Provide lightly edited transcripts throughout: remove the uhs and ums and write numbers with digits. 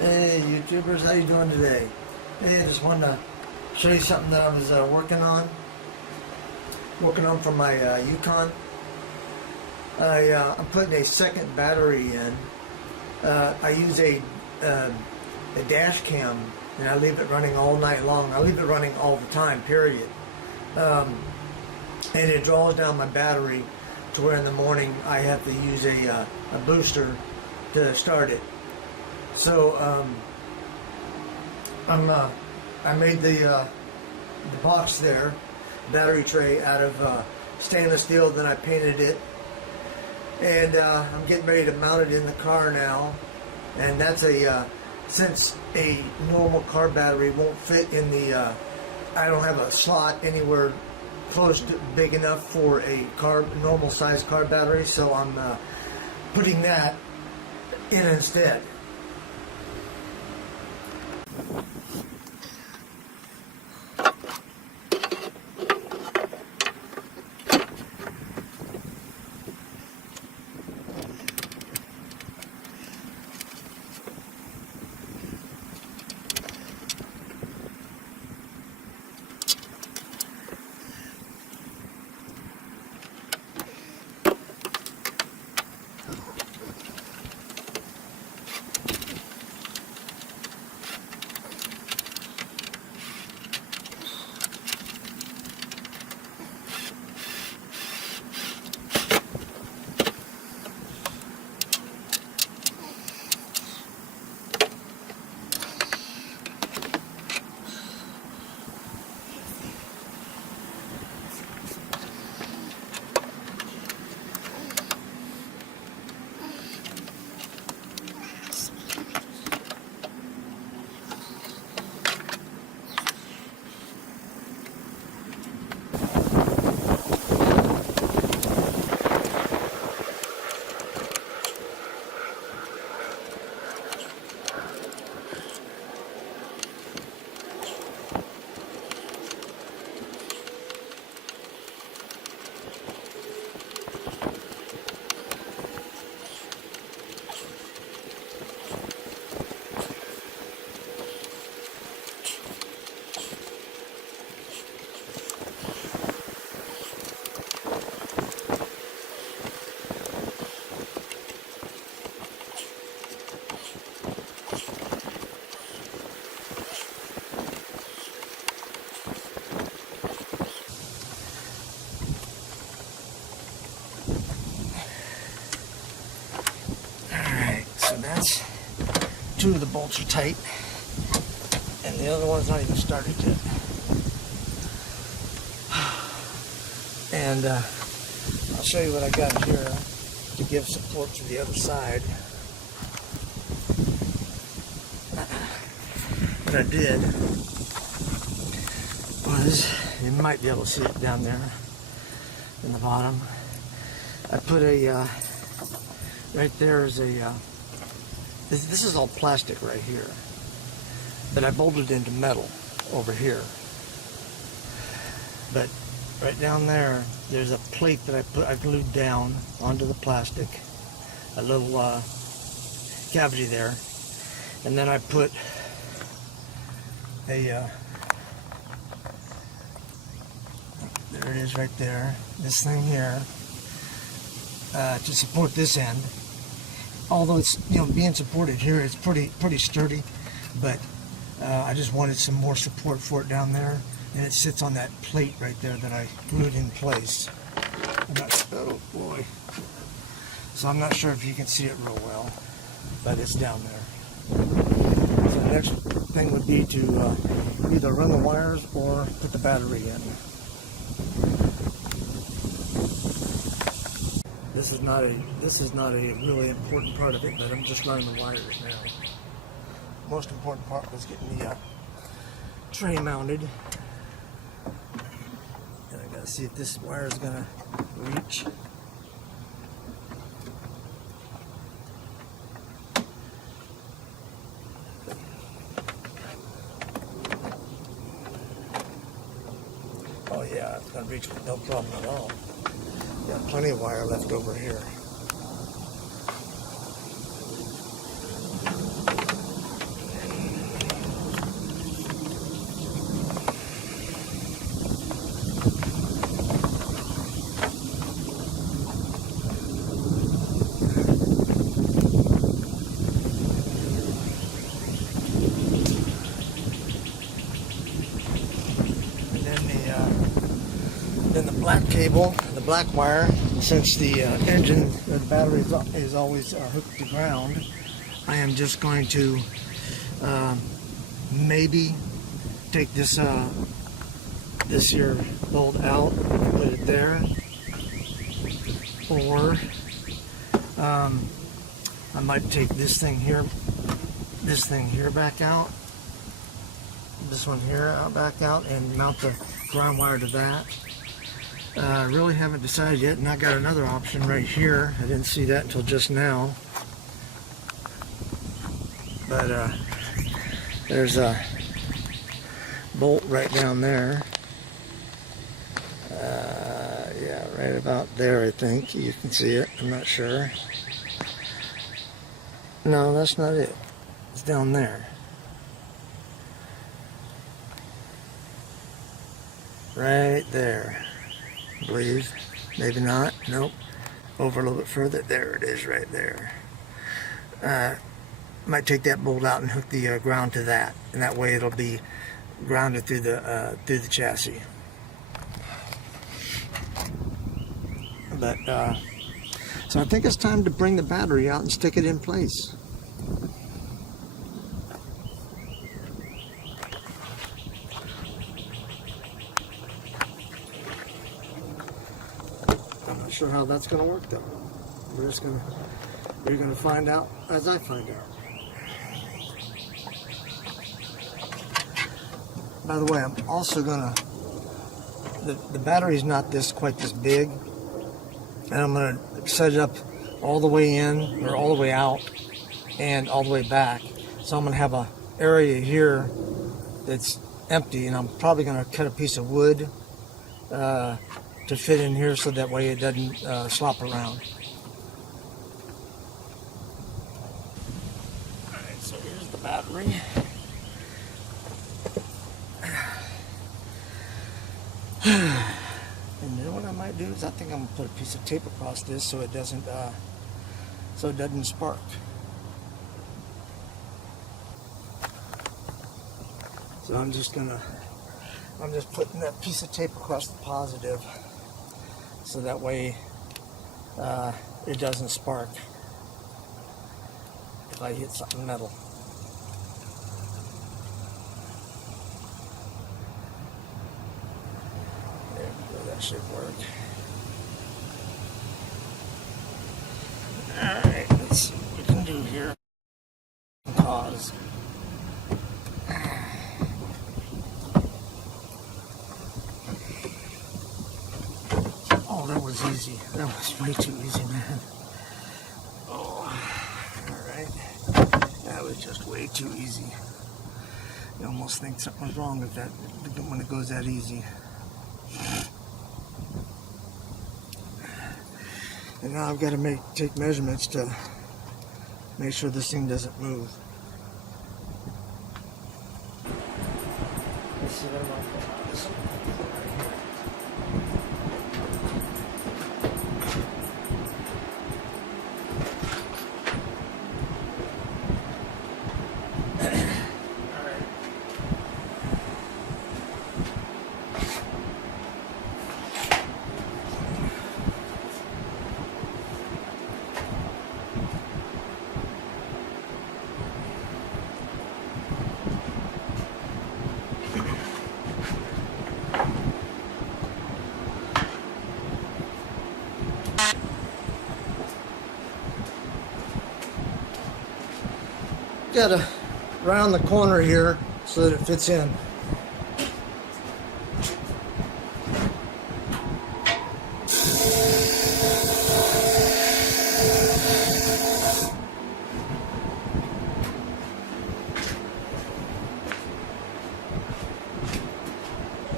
Hey YouTubers, how you doing today? Hey, I just wanted to show you something that I was working on for my Yukon. I'm putting a second battery in. I use a dash cam and I leave it running all night long. I leave it running all the time, period. And it draws down my battery to where in the morning I have to use a booster to start it. So I made the box there, battery tray, out of stainless steel. Then I painted it, and I'm getting ready to mount it in the car now. And that's since a normal car battery won't fit in the I don't have a slot anywhere close to big enough for a normal size car battery, so I'm putting that in instead. That's two of the bolts are tight, and the other one's not even started yet. And I'll show you what I got here to give support to the other side. What I did was, you might be able to see it down there in the bottom. I put a right there is a this is all plastic right here, but I bolted into metal over here. But right down there, there's a plate that I glued down onto the plastic, a little cavity there, and then I put a there it is right there, this thing here, to support this end. Although it's, being supported here, it's pretty sturdy, but I just wanted some more support for it down there, and it sits on that plate right there that I glued in place. Oh boy! So I'm not sure if you can see it real well, but it's down there. So the next thing would be to either run the wires or put the battery in. This is not a really important part of it, but I'm just running the wires now. Most important part was getting the tray mounted. And I gotta see if this wire is gonna reach. Oh yeah, it's gonna reach with no problem at all. Got plenty of wire left over here. black cable, the black wire, since the engine, the battery is always hooked to ground. I am just going to maybe take this this here bolt out, put it there, or I might take this thing here back out, this one here back out, and mount the ground wire to that. I really haven't decided yet, and I got another option right here. I didn't see that until just now, but there's a bolt right down there. Yeah, right about there, I think. You can see it. I'm not sure. No, that's not it. It's down there. Right there, I believe. Maybe not. Nope. Over a little bit further. There it is, right there. Might take that bolt out and hook the ground to that, and that way it'll be grounded through the chassis. But so I think it's time to bring the battery out and stick it in place. I'm not sure how that's going to work though. You're going to find out as I find out. By the way, I'm also going to, the battery's not quite this big, and I'm going to set it up all the way in, or all the way out, and all the way back. So I'm going to have an area here that's empty, and I'm probably going to cut a piece of wood to fit in here so that way it doesn't slop around. Alright, so here's the battery. And you know what I might do is I think I'm gonna put a piece of tape across this so it doesn't spark. So I'm just putting that piece of tape across the positive so that way it doesn't spark if I hit something metal. That should work. Alright, let's see what we can do here. Pause. Oh, that was easy. That was way too easy, man. Oh, alright. That was just way too easy. You almost think something's wrong with that when it goes that easy. And now I've got to take measurements to make sure this thing doesn't move. Let's see what I'm on. Got to round the corner here so that it fits in.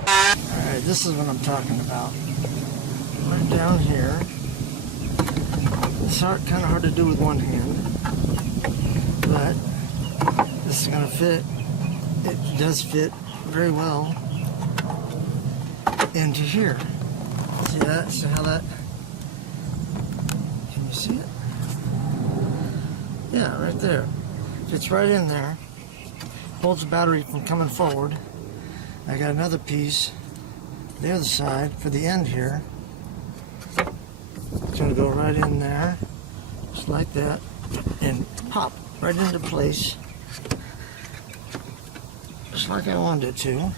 Alright, this is what I'm talking about. Right down here. It's kind of hard to do with one hand, but this is going to fit. It does fit very well into here. See that? See how that? Can you see it? Yeah, right there. Fits right in there. Holds the battery from coming forward. I got another piece the other side for the end here. It's going to go right in there, just like that, and pop right into place, just like I wanted it to.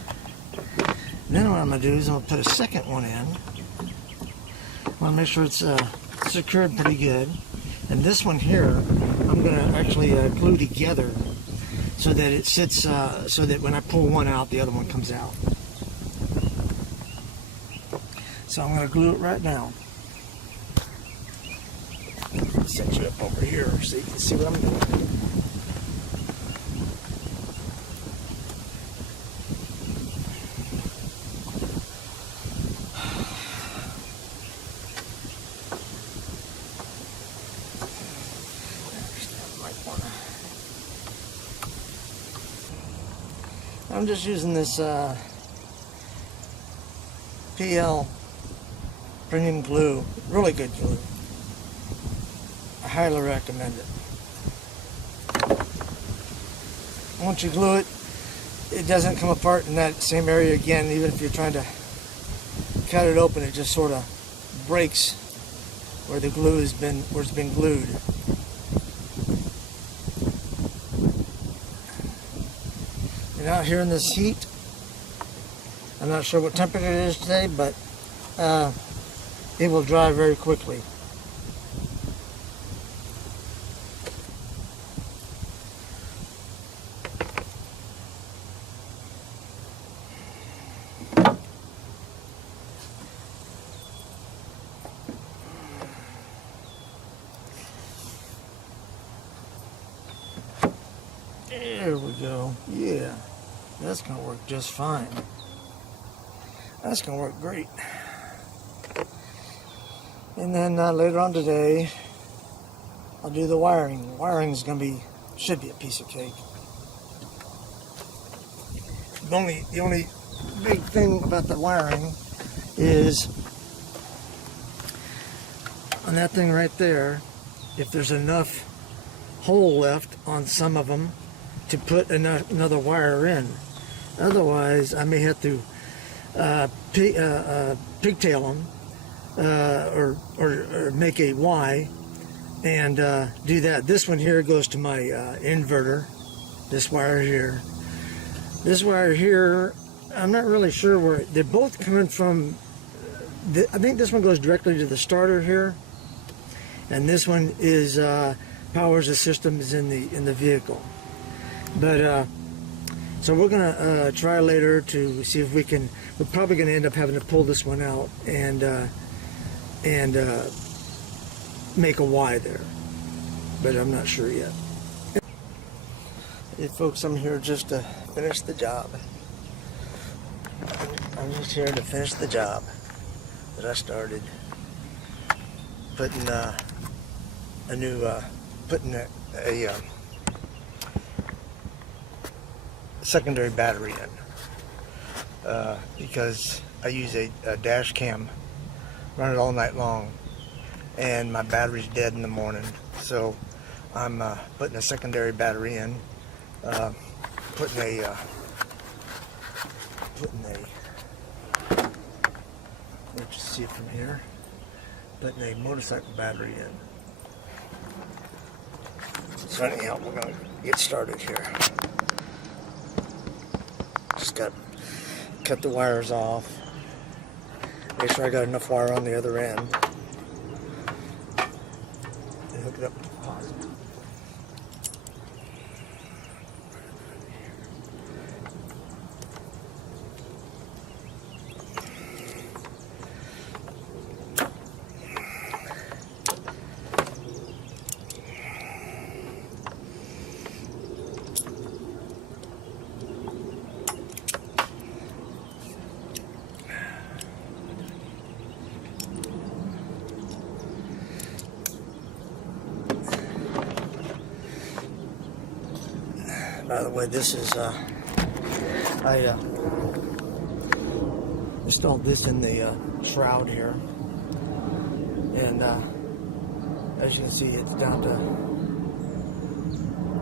Then what I'm going to do is I'm going to put a second one in. I want to make sure it's secured pretty good. And this one here, I'm going to actually glue together so that it sits, so that when I pull one out, the other one comes out. So I'm going to glue it right now. Set you up over here so you can see what I'm doing. I'm just using this PL premium glue, really good glue. I highly recommend it. Once you glue it, it doesn't come apart in that same area again. Even if you're trying to cut it open, it just sort of breaks where the glue has been, where it's been glued. And out here in this heat, I'm not sure what temperature it is today, but it will dry very quickly. There we go. Yeah, that's going to work just fine. That's going to work great. And then later on today, I'll do the wiring. Wiring is going to be, should be a piece of cake. The only big thing about the wiring is on that thing right there, if there's enough hole left on some of them to put another wire in. Otherwise, I may have to pigtail them or make a Y and do that. This one here goes to my inverter. This wire here. This wire here, I'm not really sure where they're both coming from. I think this one goes directly to the starter here, and this one is powers the systems in the vehicle. But so we're gonna try later to see if we can. We're probably gonna end up having to pull this one out and make a Y there, but I'm not sure yet. Hey folks, I'm here just to finish the job. I'm just here to finish the job that I started. Putting putting a secondary battery in because I use a dash cam, run it all night long, and my battery's dead in the morning, so I'm putting a secondary battery in, putting a let's see it from here, putting a motorcycle battery in. So anyhow, we're going to get started here. Just got to cut the wires off. Make sure I got enough wire on the other end. And hook it up to the positive. By the way, this is, I installed this in the shroud here, and as you can see, it's down to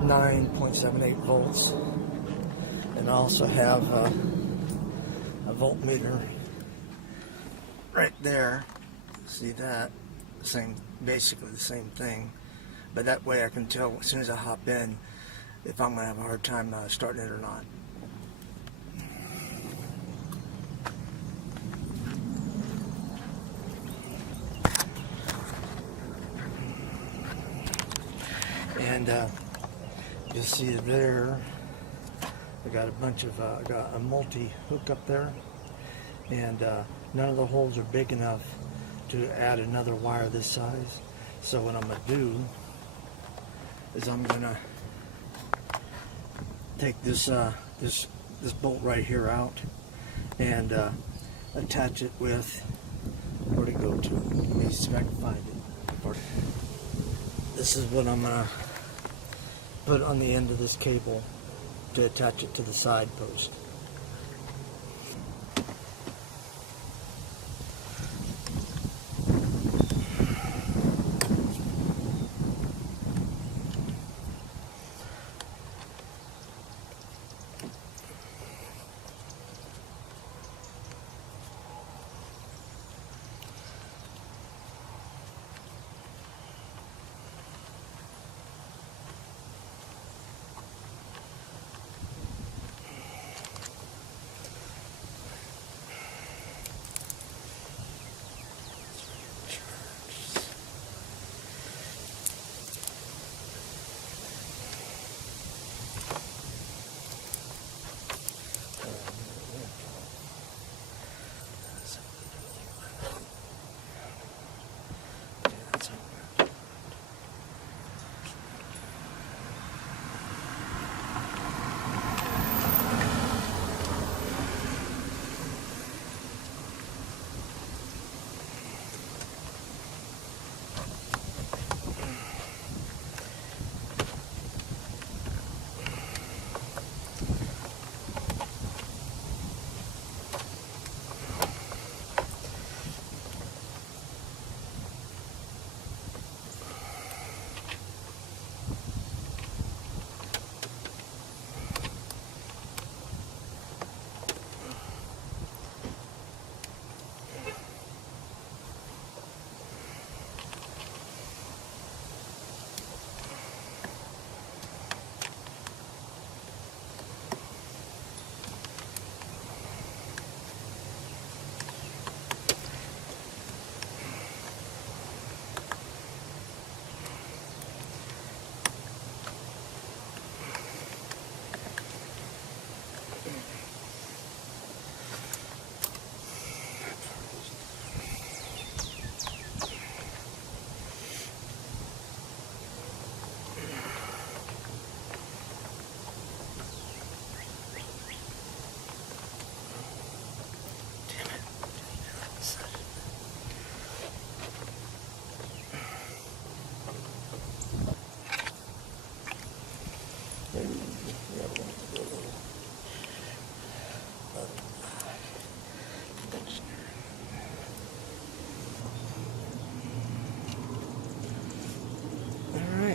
9.78 volts, and I also have a voltmeter right there. See that? Basically the same thing. But that way I can tell as soon as I hop in if I'm going to have a hard time starting it or not. And you'll see there, I got a bunch of, I got a multi-hook up there, and none of the holes are big enough to add another wire this size. So what I'm going to do is I'm going to take this this bolt right here out and attach it with, where'd it go to? Let me see if I can find it. This is what I'm going to put on the end of this cable to attach it to the side post.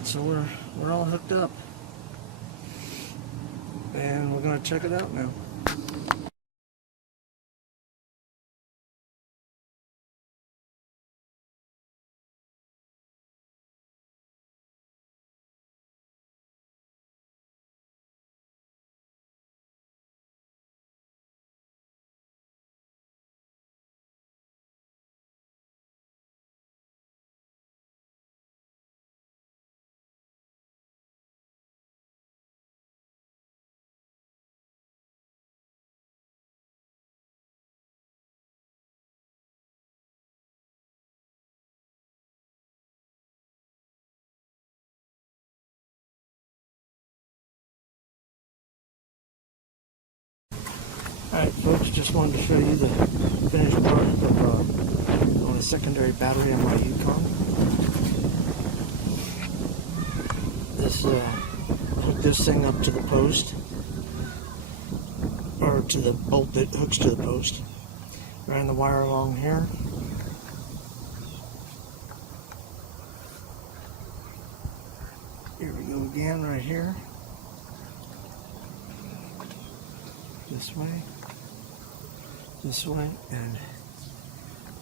So we're all hooked up, and we're going to check it out now. Alright folks, just wanted to show you the finished product of on a secondary battery on my Yukon. Hook this thing up to the post, or to the bolt that hooks to the post. Ran the wire along here. Here we go again, right here. This way, and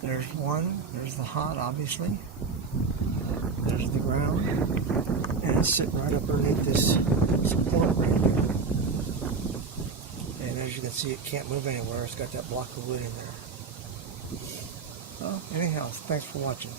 There's one. There's the hot, obviously. There's the ground. And it's sitting right up underneath this support right here. And as you can see, it can't move anywhere. It's got that block of wood in there. Well, anyhow, thanks for watching.